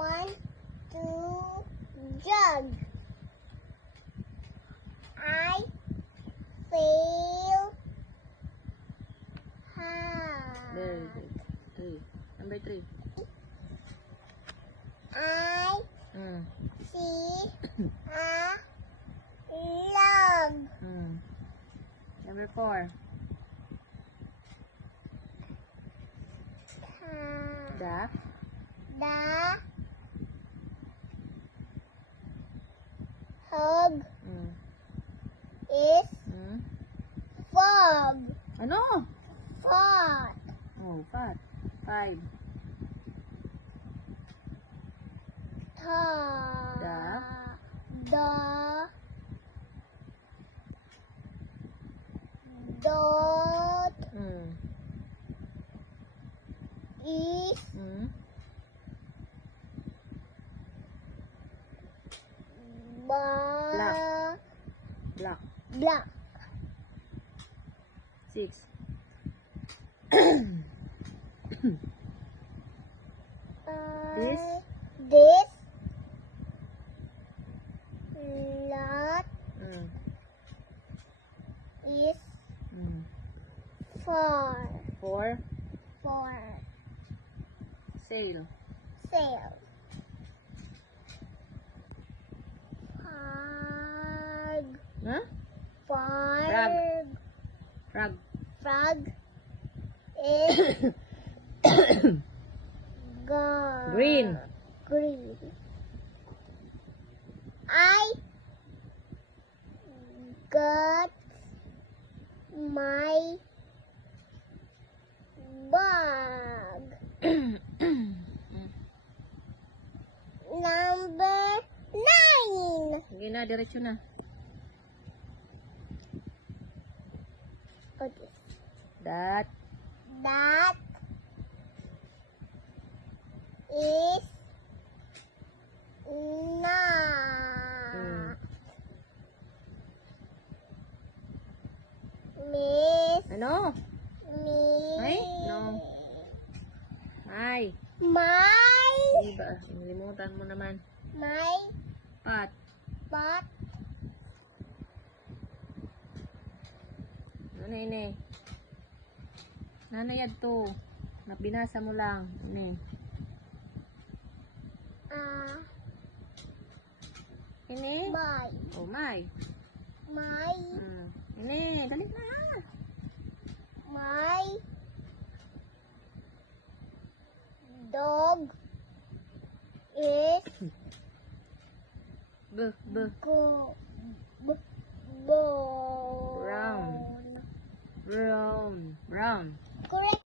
want to jog. I feel Very hard. good. 3. Number 3. I Mm. see a log. Mm. Number 4. The The hog mm. is Mm. fog. Ano? Fog. Oh, 5. 5. The dot Mm. is Mm. Black. black. 6. This lot Mm. is Mm. for 4. Sail. sale. Frog. Huh? Frog. Frog. Frog is Green. Green. I got my bag. Number 9. Sige na, diretso na. Okay. That That is not Miss ano? me. Ay, no. Ay. My Iba, nilimutan mo naman. pot Ano ini? Nanayad to. Nabinasa mo lang. Ini. Ini. my Oh, my. Ini, dali na. my dog is go Brown. Brown. Correct.